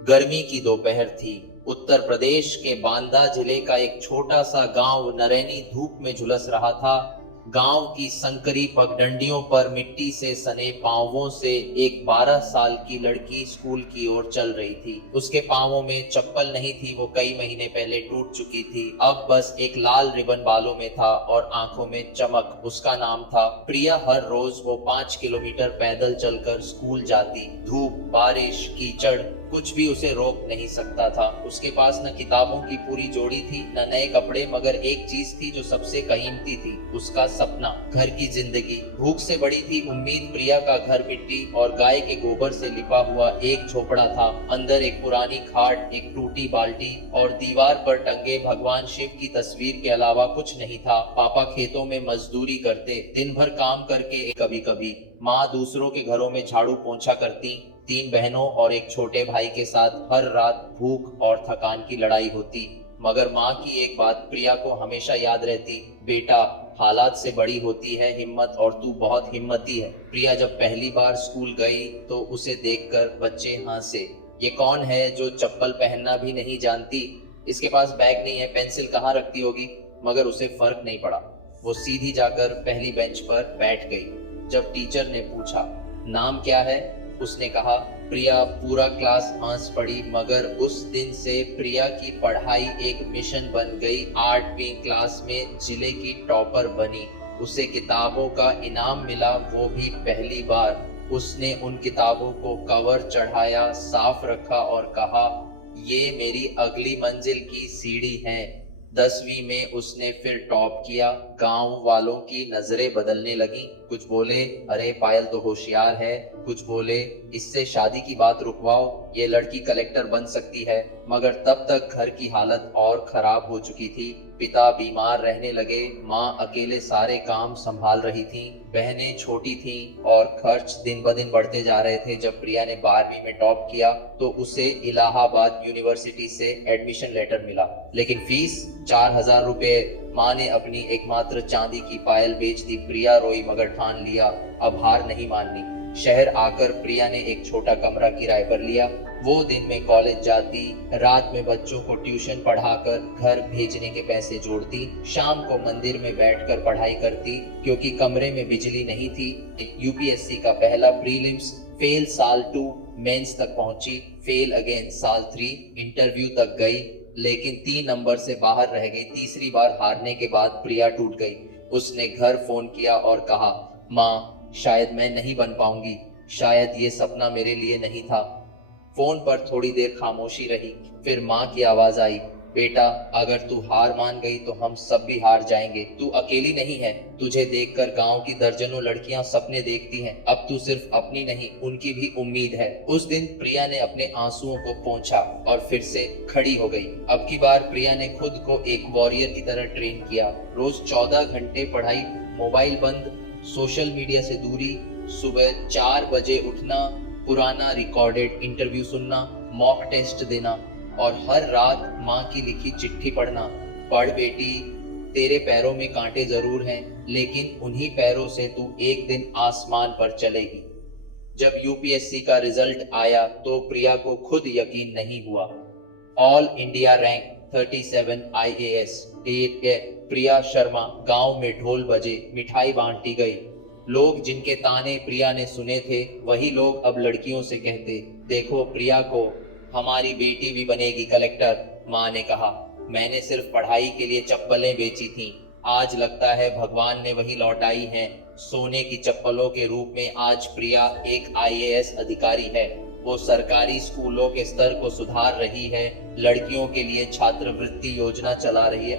गर्मी की दोपहर थी। उत्तर प्रदेश के बांदा जिले का एक छोटा सा गांव नरैनी धूप में झुलस रहा था। गांव की संकरी पगडंडियों पर मिट्टी से सने पांवों से एक 12 साल की लड़की स्कूल की ओर चल रही थी। उसके पांवों में चप्पल नहीं थी, वो कई महीने पहले टूट चुकी थी। अब बस एक लाल रिबन बालों में था और आंखों में चमक। उसका नाम था प्रिया। हर रोज वो 5 किलोमीटर पैदल चलकर स्कूल जाती। धूप, बारिश, कीचड़, कुछ भी उसे रोक नहीं सकता था। उसके पास न किताबों की पूरी जोड़ी थी, न नए कपड़े, मगर एक चीज थी जो सबसे कीमती थी, उसका सपना, घर की जिंदगी। भूख से बड़ी थी उम्मीद। प्रिया का घर मिट्टी और गाय के गोबर से लिपा हुआ एक झोपड़ा था। अंदर एक पुरानी खाट, एक टूटी बाल्टी और दीवार पर टंगे भगवान शिव की तस्वीर के अलावा कुछ नहीं था। पापा खेतों में मजदूरी करते, दिन भर काम करके कभी कभी माँ दूसरों के घरों में झाड़ू पोंछा करती। 3 बहनों और एक छोटे भाई के साथ हर रात भूख और थकान की लड़ाई होती। मगर माँ की एक बात प्रिया को हमेशा याद रहती, बेटा, हालात से बड़ी होती है हिम्मत और तू बहुत हिम्मती है। प्रिया जब पहली बार स्कूल गई तो उसे देखकर बच्चे हंसे। ये कौन है जो चप्पल पहनना भी नहीं जानती? इसके पास बैग नहीं है, पेंसिल कहाँ रखती होगी? मगर उसे फर्क नहीं पड़ा। वो सीधी जाकर पहली बेंच पर बैठ गई। जब टीचर ने पूछा, नाम क्या है? उसने कहा, प्रिया। पूरा क्लास हंस पड़ी। मगर उस दिन से प्रिया की पढ़ाई एक मिशन बन गई। 8वीं क्लास में जिले की टॉपर बनी। उसे किताबों का इनाम मिला, वो भी पहली बार। उसने उन किताबों को कवर चढ़ाया, साफ रखा और कहा, ये मेरी अगली मंजिल की सीढ़ी है। 10वीं में उसने फिर टॉप किया। गांव वालों की नजरें बदलने लगी। कुछ बोले, अरे पायल तो होशियार है। कुछ बोले, इससे शादी की बात रुकवाओ, ये लड़की कलेक्टर बन सकती है। मगर तब तक घर की हालत और खराब हो चुकी थी। पिता बीमार रहने लगे, माँ अकेले सारे काम संभाल रही थी, बहनें छोटी थीं और खर्च दिन ब दिन बढ़ते जा रहे थे। जब प्रिया ने 12वीं में टॉप किया तो उसे इलाहाबाद यूनिवर्सिटी से एडमिशन लेटर मिला, लेकिन फीस 4000 रुपए। माँ ने अपनी एकमात्र चांदी की पायल बेच दी। प्रिया रोई मगर ठान लिया, अब हार नहीं माननी। शहर आकर प्रिया ने एक छोटा कमरा किराए पर लिया। वो दिन में कॉलेज जाती, रात में बच्चों को ट्यूशन पढ़ाकर घर भेजने के पैसे जोड़ती, शाम को मंदिर में बैठकर पढ़ाई करती, क्योंकि कमरे में बिजली नहीं थी। यूपीएससी का पहला प्रीलिम्स फेल, साल 2 मेंस तक पहुंची, फेल अगेन साल 3, इंटरव्यू तक गई, लेकिन 3 नंबर से बाहर रह गई। तीसरी बार हारने के बाद प्रिया टूट गई। उसने घर फोन किया और कहा, माँ, शायद मैं नहीं बन पाऊंगी, शायद ये सपना मेरे लिए नहीं था। फोन पर थोड़ी देर खामोशी रही, फिर माँ की आवाज आई, बेटा, अगर तू हार मान गई तो हम सब भी हार जाएंगे। तू अकेली नहीं है, तुझे देखकर गांव की दर्जनों लड़कियां सपने देखती हैं। अब तू सिर्फ अपनी नहीं, उनकी भी उम्मीद है। उस दिन प्रिया ने अपने आंसुओं को पोंछा और फिर से खड़ी हो गई। अब की बार प्रिया ने खुद को एक वॉरियर की तरह ट्रेन किया। रोज 14 घंटे पढ़ाई, मोबाइल बंद, सोशल मीडिया से दूरी, सुबह 4 बजे उठना, पुराना रिकॉर्डेड इंटरव्यू सुनना, मॉक टेस्ट देना और हर रात माँ की लिखी चिट्ठी पढ़ना। पढ़ बेटी, तेरे पैरों में कांटे जरूर हैं, लेकिन उन्हीं पैरों से तू एक दिन आसमान पर चलेगी। जब यूपीएससी का रिजल्ट आया तो प्रिया को खुद यकीन नहीं हुआ। All India rank 37 IAS. Priya Sharma. गांव में ढोल बजे, मिठाई बांटी गई। लोग जिनके ताने प्रिया ने सुने थे, वही लोग अब लड़कियों से कहते, देखो प्रिया को, हमारी बेटी भी बनेगी कलेक्टर। माँ ने कहा, मैंने सिर्फ पढ़ाई के लिए चप्पलें बेची थीं, आज लगता है भगवान ने वही लौटाई हैं, सोने की चप्पलों के रूप में। आज प्रिया एक आईएएस अधिकारी है। वो सरकारी स्कूलों के स्तर को सुधार रही है, लड़कियों के लिए छात्रवृत्ति योजना चला रही है।